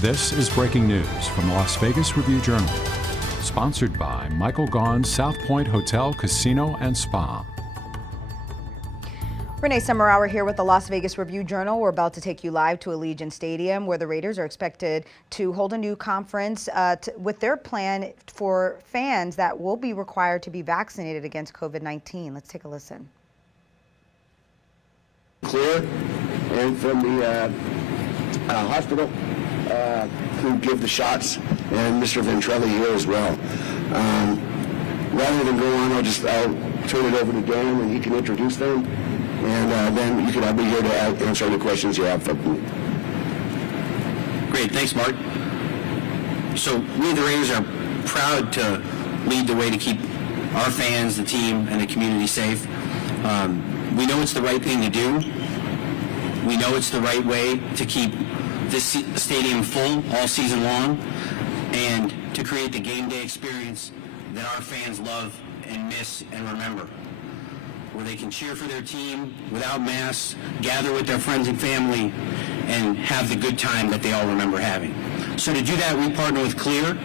This is breaking news from the Las Vegas Review-Journal, sponsored by Michael Gaughan's South Point Hotel, Casino, and Spa. Renee Summerhour here with the Las Vegas Review-Journal. We're about to take you live to Allegiant Stadium, where the Raiders are expected to hold a new conference with their plan for fans that will be required to be vaccinated against COVID-19. Let's take a listen. Clear, and from the hospital who give the shots, and Mr. Ventrelli here as well. Rather than go on, I'll turn it over to Dan, and he can introduce them. And then I'll be here to answer any questions you have for me. Great, thanks, Mark. So we, the Raiders, are proud to lead the way to keep our fans, the team, and the community safe. We know it's the right thing to do. We know it's the right way to keep this stadium full all season long and to create the game day experience that our fans love and miss and remember, where they can cheer for their team without masks, gather with their friends and family, and have the good time that they all remember having. So to do that, we partner with Clear.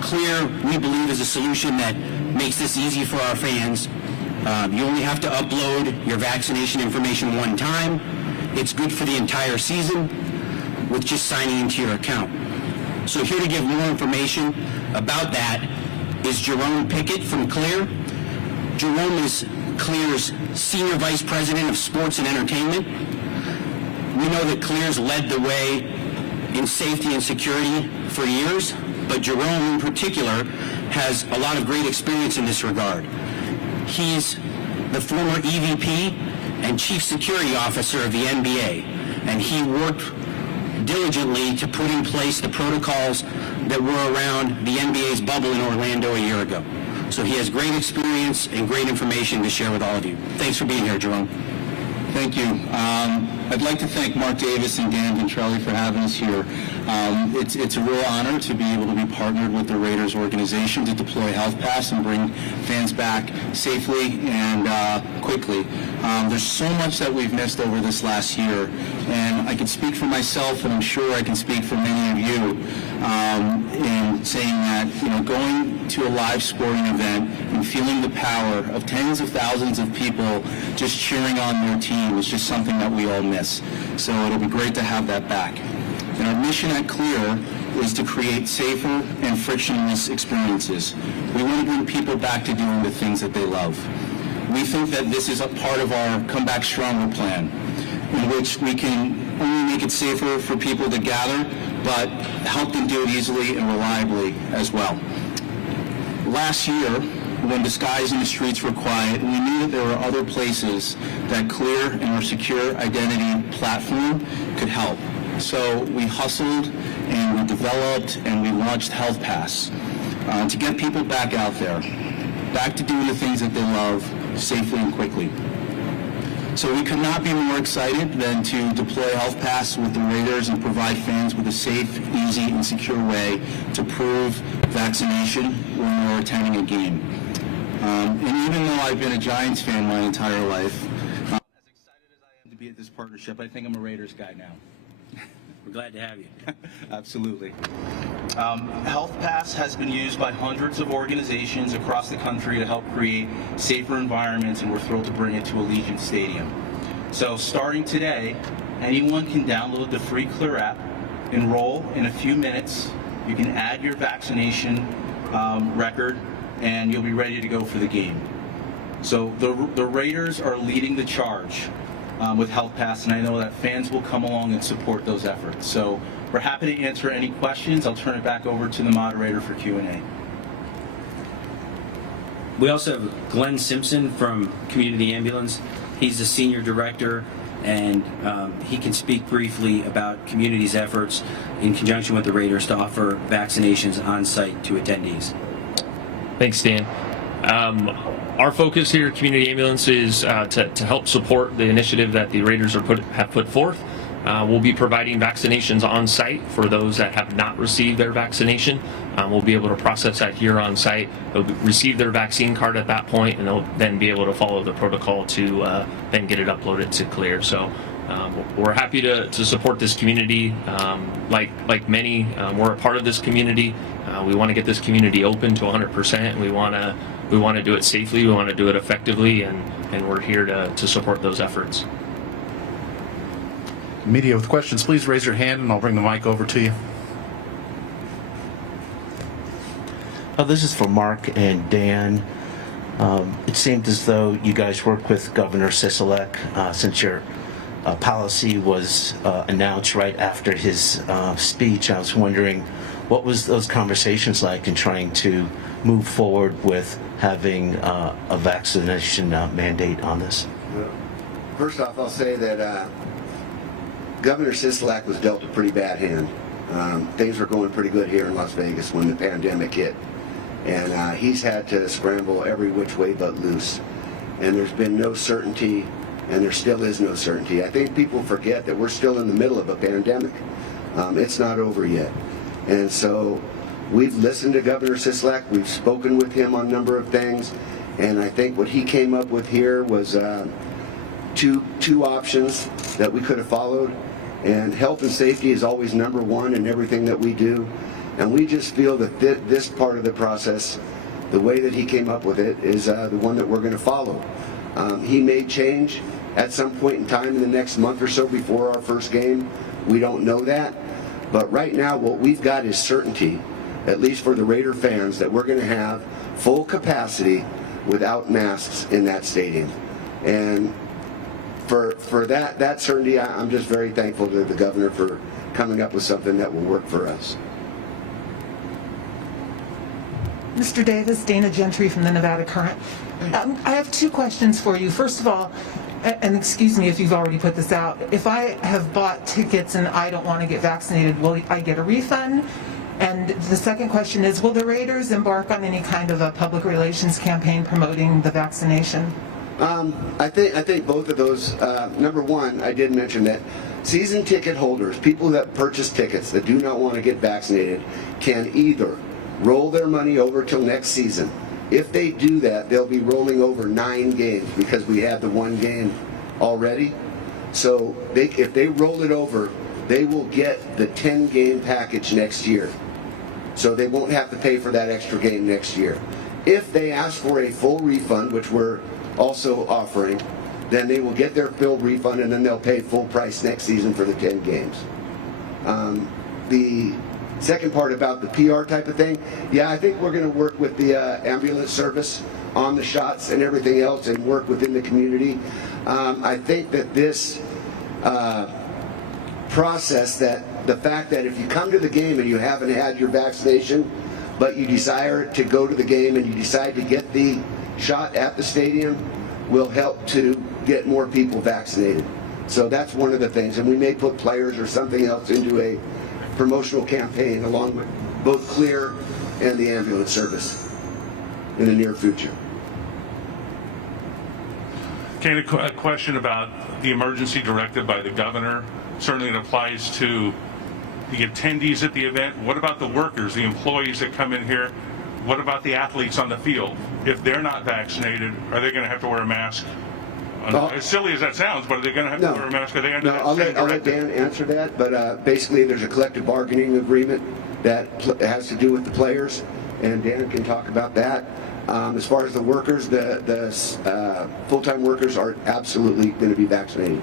Clear, we believe, is a solution that makes this easy for our fans. You only have to upload your vaccination information one time. It's good for the entire season with just signing into your account. So here to give more information about that is Jerome Pickett from Clear. Jerome is Clear's Senior Vice President of Sports and Entertainment. We know that Clear's led the way in safety and security for years, but Jerome in particular has a lot of great experience in this regard. He's the former EVP and Chief Security Officer of the NBA, and he worked diligently to put in place the protocols that were around the NBA's bubble in Orlando a year ago. So he has great experience and great information to share with all of you. Thanks for being here, Jerome. Thank you. I'd like to thank Mark Davis and Dan Ventrelli for having us here. It's a real honor to be able to be partnered with the Raiders organization to deploy Health Pass and bring fans back safely and quickly. There's so much that we've missed over this last year, and I can speak for myself, and I'm sure I can speak for many of you in saying that, going to a live sporting event and feeling the power of tens of thousands of people just cheering on their team is just something that we all miss. So it'll be great to have that back. And our mission at Clear is to create safer and frictionless experiences. We want to bring people back to doing the things that they love. We think that this is a part of our Come Back Stronger plan, in which we can only make it safer for people to gather, but help them do it easily and reliably as well. Last year, when the skies and the streets were quiet, we knew that there were other places that Clear and our secure identity platform could help. So we hustled and we developed and we launched Health Pass to get people back out there, back to doing the things that they love safely and quickly. So we could not be more excited than to deploy Health Pass with the Raiders and provide fans with a safe, easy, and secure way to prove vaccination when they're attending a game. And even though I've been a Giants fan my entire life, as excited as I am to be at this partnership, I think I'm a Raiders guy now. We're glad to have you. Absolutely. Health Pass has been used by hundreds of organizations across the country to help create safer environments, and we're thrilled to bring it to Allegiant Stadium. So starting today, anyone can download the free Clear app, enroll in a few minutes, you can add your vaccination record, and you'll be ready to go for the game. So the Raiders are leading the charge with Health Pass, and I know that fans will come along and support those efforts. So we're happy to answer any questions. I'll turn it back over to the moderator for Q&A. We also have Glenn Simpson from Community Ambulance. He's the Senior Director, and he can speak briefly about community's efforts in conjunction with the Raiders to offer vaccinations on site to attendees. Thanks, Dan. Our focus here at Community Ambulance is to help support the initiative that the Raiders have put forth. We'll be providing vaccinations on site for those that have not received their vaccination. We'll be able to process that here on site. They'll receive their vaccine card at that point, and they'll then be able to follow the protocol to then get it uploaded to Clear. So We're happy to support this community. Like many, we're a part of this community. We want to get this community open to 100%. We want to do it safely. We want to do it effectively, and we're here to support those efforts. Media with questions, please raise your hand and I'll bring the mic over to you. This is for Mark and Dan. It seemed as though you guys worked with Governor Sisolak since your policy was announced right after his speech. I was wondering, what was those conversations like in trying to move forward with having a vaccination mandate on this? First off, I'll say that Governor Sisolak was dealt a pretty bad hand. Things were going pretty good here in Las Vegas when the pandemic hit. And he's had to scramble every which way but loose. And there's been no certainty, and there still is no certainty. I think people forget that we're still in the middle of a pandemic. It's not over yet. And so we've listened to Governor Sisolak. We've spoken with him on a number of things. And I think what he came up with here was two options that we could have followed. And health and safety is always number one in everything that we do. And we just feel that this part of the process, the way that he came up with it, is the one that we're going to follow. He may change at some point in time in the next month or so before our first game. We don't know that. But right now what we've got is certainty, at least for the Raider fans, that we're going to have full capacity without masks in that stadium. And for that certainty, I'm just very thankful to the governor for coming up with something that will work for us. Mr. Davis, Dana Gentry from the Nevada Current. I have two questions for you. First of all, and excuse me if you've already put this out, if I have bought tickets and I don't want to get vaccinated, will I get a refund? And the second question is, will the Raiders embark on any kind of a public relations campaign promoting the vaccination? I think both of those. Number one, I did mention that season ticket holders, people that purchase tickets that do not want to get vaccinated, can either roll their money over till next season. If they do that, they'll be rolling over 9 games because we have the 1 game already. So if they roll it over, they will get the 10-game package next year. So they won't have to pay for that extra game next year. If they ask for a full refund, which we're also offering, then they will get their full refund and then they'll pay full price next season for the 10 games. The second part about the PR type of thing, yeah, I think we're going to work with the ambulance service on the shots and everything else and work within the community. I think that this process, that the fact that if you come to the game and you haven't had your vaccination, but you desire to go to the game and you decide to get the shot at the stadium, will help to get more people vaccinated. So that's one of the things. And we may put players or something else into a promotional campaign along with both Clear and the ambulance service in the near future. Ken, a question about the emergency directive by the governor. Certainly it applies to the attendees at the event. What about the workers, the employees that come in here? What about the athletes on the field? If they're not vaccinated, are they going to have to wear a mask? As silly as that sounds, but are they going to have to wear a mask? Are they under that I'll let Dan answer that, but basically there's a collective bargaining agreement that has to do with the players, and Dan can talk about that. As far as the workers, the full-time workers are absolutely going to be vaccinated,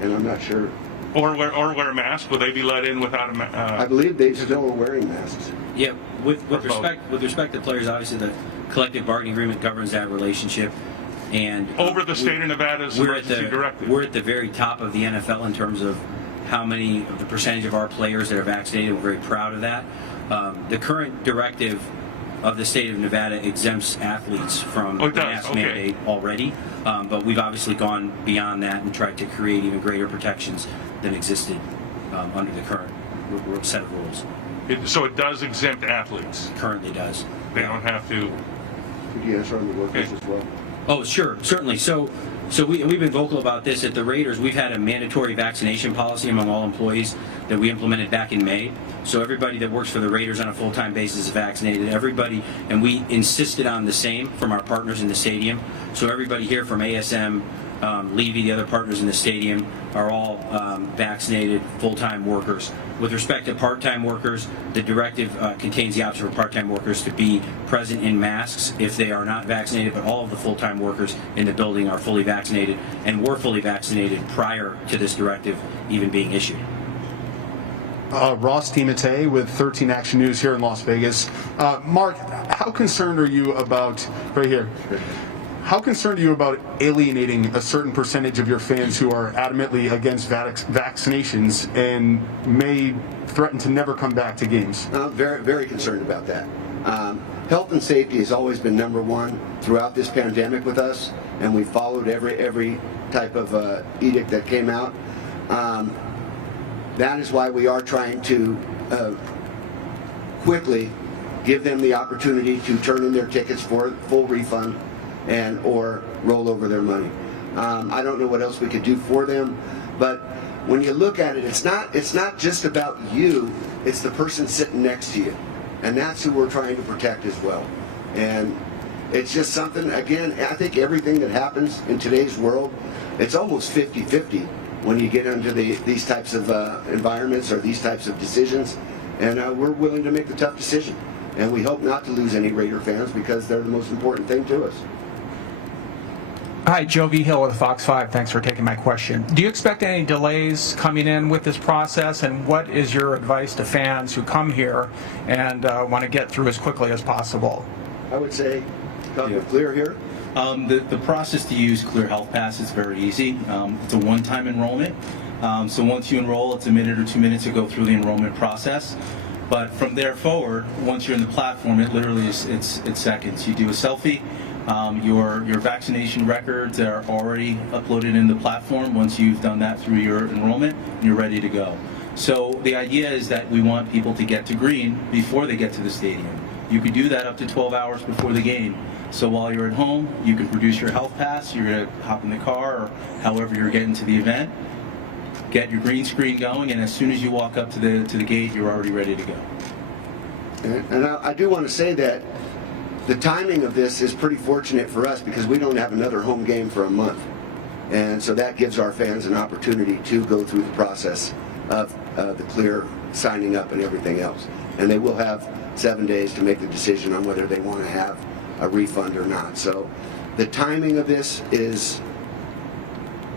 and I'm not sure. Or wear a mask? Will they be let in without a mask? I believe they still are wearing masks. Yeah, with respect to players, obviously the collective bargaining agreement governs that relationship. And over the state of Nevada's emergency directive. We're at the very top of the NFL in terms of how many of the percentage of our players that are vaccinated. We're very proud of that. The current directive of the state of Nevada exempts athletes from the mask mandate already, but we've obviously gone beyond that and tried to create even greater protections than existed under the current set of rules. So it does exempt athletes? Currently does. They don't have to. Could you answer on the workers as well? Oh, sure, certainly. So we've been vocal about this at the Raiders. We've had a mandatory vaccination policy among all employees that we implemented back in May. So everybody that works for the Raiders on a full-time basis is vaccinated. Everybody, and we insisted on the same from our partners in the stadium. So everybody here from ASM, Levy, the other partners in the stadium, are all vaccinated full-time workers. With respect to part-time workers, the directive contains the option for part-time workers to be present in masks if they are not vaccinated, but all of the full-time workers in the building are fully vaccinated and were fully vaccinated prior to this directive even being issued. Ross Timotei with 13 Action News here in Las Vegas. Mark, how concerned are you about, right here, how concerned are you about alienating a certain percentage of your fans who are adamantly against vaccinations and may threaten to never come back to games? Very, very concerned about that. Health and safety has always been number one throughout this pandemic with us, and we followed every type of edict that came out. That is why we are trying to quickly give them the opportunity to turn in their tickets for full refund and or roll over their money. I don't know what else we could do for them, but when you look at it, it's not just about you, it's the person sitting next to you. And that's who we're trying to protect as well. And it's just something, again, I think everything that happens in today's world, it's almost 50-50 when you get into these types of environments or these types of decisions. And we're willing to make the tough decision. And we hope not to lose any Raider fans because they're the most important thing to us. Hi, Joe V. Hill with Fox 5. Thanks for taking my question. Do you expect any delays coming in with this process, and what is your advice to fans who come here and want to get through as quickly as possible? I would say, clear here. The process to use Clear Health Pass is very easy. It's a one-time enrollment. So once you enroll, it's a minute or 2 minutes to go through the enrollment process. But from there forward, once you're in the platform, it literally it's seconds. You do a selfie. Your vaccination records are already uploaded in the platform. Once you've done that through your enrollment, you're ready to go. So the idea is that we want people to get to green before they get to the stadium. You could do that up to 12 hours before the game. So while you're at home, you can produce your health pass, you're going to hop in the car or however you're getting to the event, get your green screen going, and as soon as you walk up to the gate, you're already ready to go. And I do want to say that the timing of this is pretty fortunate for us because we don't have another home game for a month. And so that gives our fans an opportunity to go through the process of the clear signing up and everything else. And they will have 7 days to make the decision on whether they want to have a refund or not. So the timing of this is,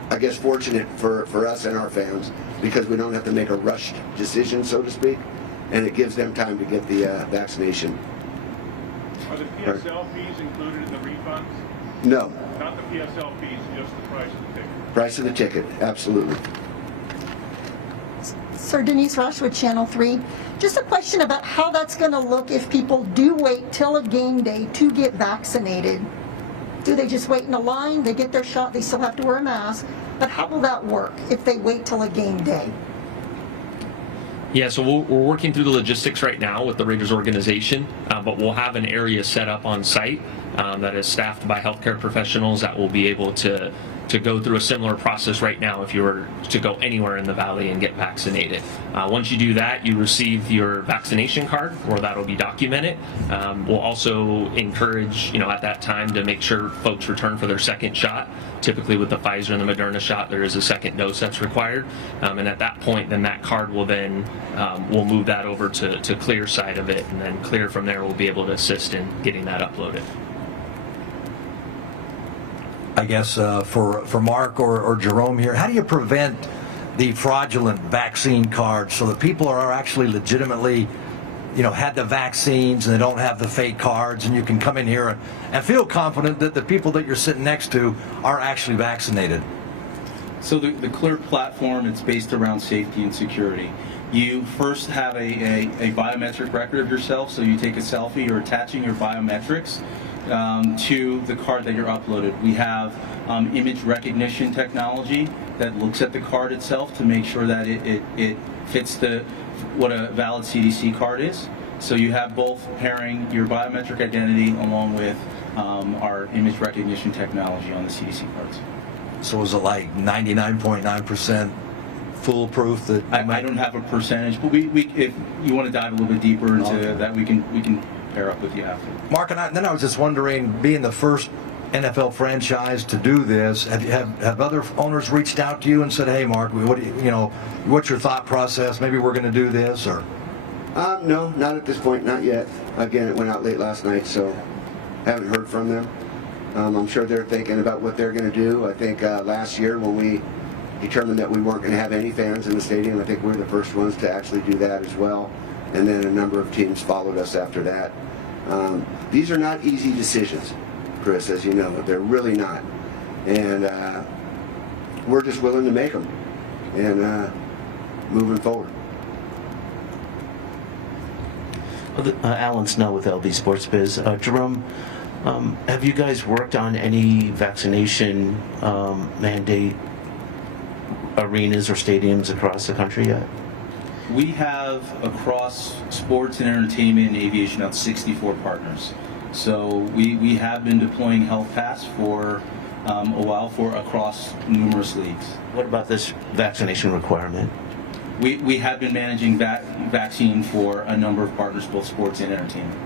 I guess, fortunate for us and our fans because we don't have to make a rushed decision, so to speak, and it gives them time to get the vaccination. Are the PSL fees included in the refunds? No. Not the PSL fees, just the price of the ticket. Price of the ticket, absolutely. Sir, Denise Rush with Channel 3. Just a question about how that's going to look if people do wait till a game day to get vaccinated. Do they just wait in a line, they get their shot, they still have to wear a mask, but how will that work if they wait till a game day? Yeah, so we're working through the logistics right now with the Raiders organization, but we'll have an area set up on site that is staffed by healthcare professionals that will be able to go through a similar process right now if you were to go anywhere in the valley and get vaccinated. Once you do that, you receive your vaccination card where that'll be documented. We'll also encourage, at that time to make sure folks return for their second shot. Typically with the Pfizer and the Moderna shot, there is a second dose that's required. And at that point, then that card will then, we'll move that over to Clear side of it, and then Clear from there will be able to assist in getting that uploaded. I guess for Mark or Jerome here, how do you prevent the fraudulent vaccine cards so that people are actually legitimately, had the vaccines and they don't have the fake cards, and you can come in here and feel confident that the people that you're sitting next to are actually vaccinated? So the Clear platform, it's based around safety and security. You first have a biometric record of yourself, so you take a selfie, you're attaching your biometrics to the card that you're uploaded. We have image recognition technology that looks at the card itself to make sure that it fits what a valid CDC card is. So you have both pairing your biometric identity along with our image recognition technology on the CDC cards. So is it like 99.9% foolproof? That I don't have a percentage, but we if you want to dive a little bit deeper into that, we can pair up with you after. Mark, and then I was just wondering, being the first NFL franchise to do this. Have other owners reached out to you and said, "Hey, Mark, what do you know? What's your thought process? Maybe we're going to do this," or? No, not at this point, not yet. Again, it went out late last night, so haven't heard from them. I'm sure they're thinking about what they're going to do. I think last year when we determined that we weren't going to have any fans in the stadium, I think we were the first ones to actually do that as well. And then a number of teams followed us after that. These are not easy decisions, Chris, as you know. They're really not. And we're just willing to make them and moving forward. Alan Snell with LB Sports Biz. Jerome, have you guys worked on any vaccination mandate arenas or stadiums across the country yet? We have across sports and entertainment and aviation about 64 partners. So we have been deploying Health Pass for a while for across numerous leagues. What about this vaccination requirement? We have been managing vaccine for a number of partners, both sports and entertainment.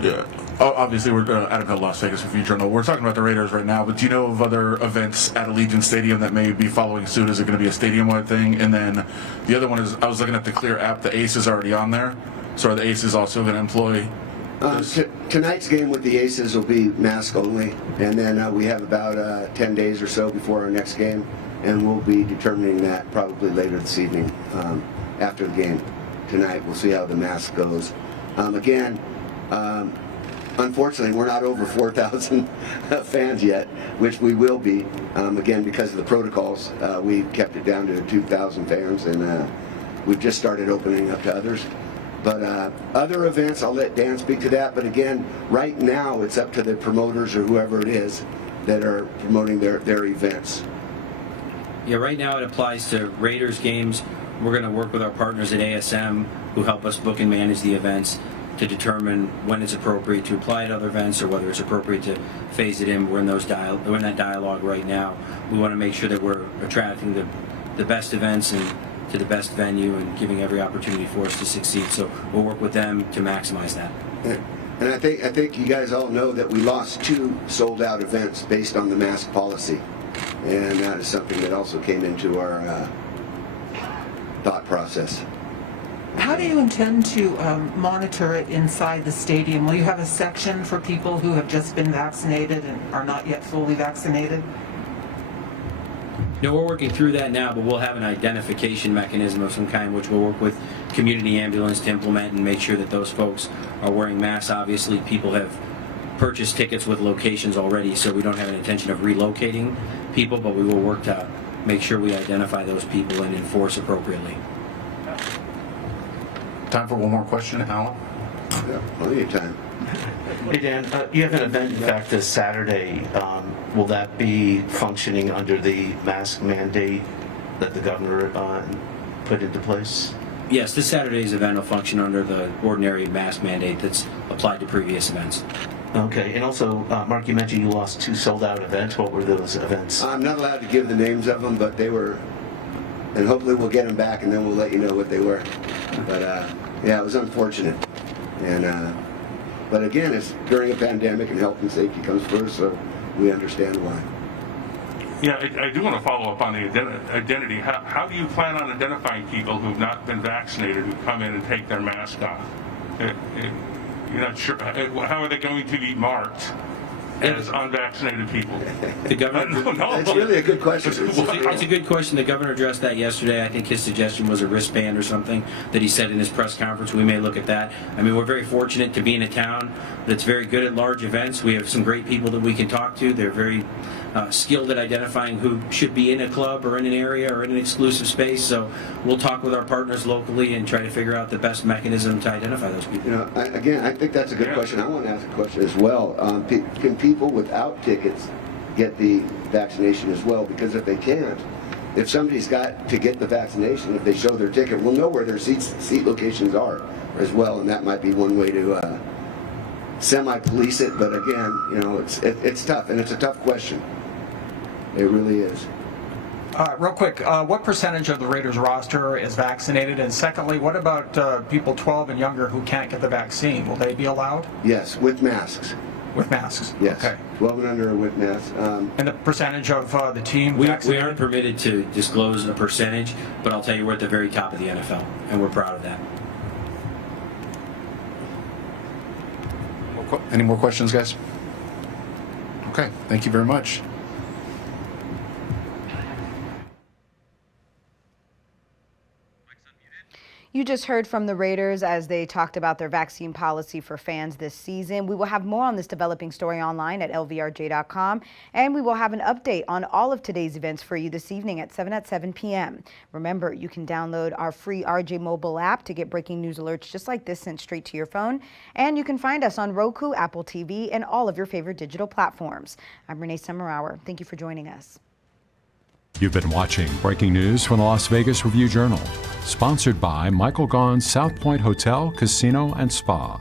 Yeah. Obviously, we're Adam Hill, Las Vegas Review Journal. We're talking about the Raiders right now, but do you know of other events at Allegiant Stadium that may be following suit? Is it going to be a stadium-wide thing? And then the other one is, I was looking at the Clear app. The Ace is already on there. So are the Aces also going to employ Tonight's game with the Aces will be mask only, and then we have about 10 days or so before our next game, and we'll be determining that probably later this evening after the game tonight. We'll see how the mask goes. Unfortunately, we're not over 4,000 fans yet, which we will be. Again, because of the protocols, we kept it down to 2,000 fans, and we've just started opening up to others. But other events, I'll let Dan speak to that. But again, right now, it's up to the promoters or whoever it is that are promoting their events. Yeah, right now it applies to Raiders games. We're going to work with our partners at ASM, who help us book and manage the events, to determine when it's appropriate to apply to other events or whether it's appropriate to phase it in. We're in that dialogue right now. We want to make sure that we're attracting the best events and to the best venue and giving every opportunity for us to succeed. So we'll work with them to maximize that. And I think you guys all know that we lost 2 sold-out events based on the mask policy, and that is something that also came into our thought process. How do you intend to monitor it inside the stadium? Will you have a section for people who have just been vaccinated and are not yet fully vaccinated? No, we're working through that now, but we'll have an identification mechanism of some kind, which we'll work with community ambulance to implement and make sure that those folks are wearing masks. Obviously, people have purchased tickets with locations already, so we don't have an intention of relocating people, but we will work to make sure we identify those people and enforce appropriately. Time for one more question, Alan? Yeah, plenty of time. Hey, Dan, you have an event, in fact, this Saturday. Will that be functioning under the mask mandate that the governor put into place? Yes, this Saturday's event will function under the ordinary mask mandate that's applied to previous events. Okay, and also, Mark, you mentioned you lost 2 sold-out events. What were those events? I'm not allowed to give the names of them, but they were, and hopefully we'll get them back, and then we'll let you know what they were. But yeah, it was unfortunate. And but again, it's during a pandemic, and health and safety comes first, so we understand why. Yeah, I do want to follow up on the identity. How do you plan on identifying people who've not been vaccinated who come in and take their mask off? You're not sure. How are they going to be marked as unvaccinated people? The governor. It's really a good question. It's a good question. The governor addressed that yesterday. I think his suggestion was a wristband or something that he said in his press conference. We may look at that. I mean, we're very fortunate to be in a town that's very good at large events. We have some great people that we can talk to. They're very skilled at identifying who should be in a club or in an area or in an exclusive space. So we'll talk with our partners locally and try to figure out the best mechanism to identify those people. You know, I think that's a good question. I want to ask a question as well. Can people without tickets get the vaccination as well? Because if they can't, if somebody's got to get the vaccination, if they show their ticket, we'll know where their seat locations are as well, and that might be one way to semi-police it. But again, you know, it's tough, and it's a tough question. It really is. Real quick, what percentage of the Raiders roster is vaccinated? And secondly, what about people 12 and younger who can't get the vaccine? Will they be allowed? Yes, with masks. With masks? Yes. Okay. 12 and under with masks. And the percentage of the team We vaccinated? aren't permitted to disclose a percentage, but I'll tell you we're at the very top of the NFL, and we're proud of that. Any more questions, guys? Okay, thank you very much. You just heard from the Raiders as they talked about their vaccine policy for fans this season. We will have more on this developing story online at lvrj.com, and we will have an update on all of today's events for you this evening at 7 p.m. Remember, you can download our free RJ mobile app to get breaking news alerts just like this sent straight to your phone, and you can find us on Roku, Apple TV, and all of your favorite digital platforms. I'm Renee Summerhour. Thank you for joining us. You've been watching Breaking News from the Las Vegas Review-Journal, sponsored by Michael Gaughan's South Point Hotel, Casino, and Spa.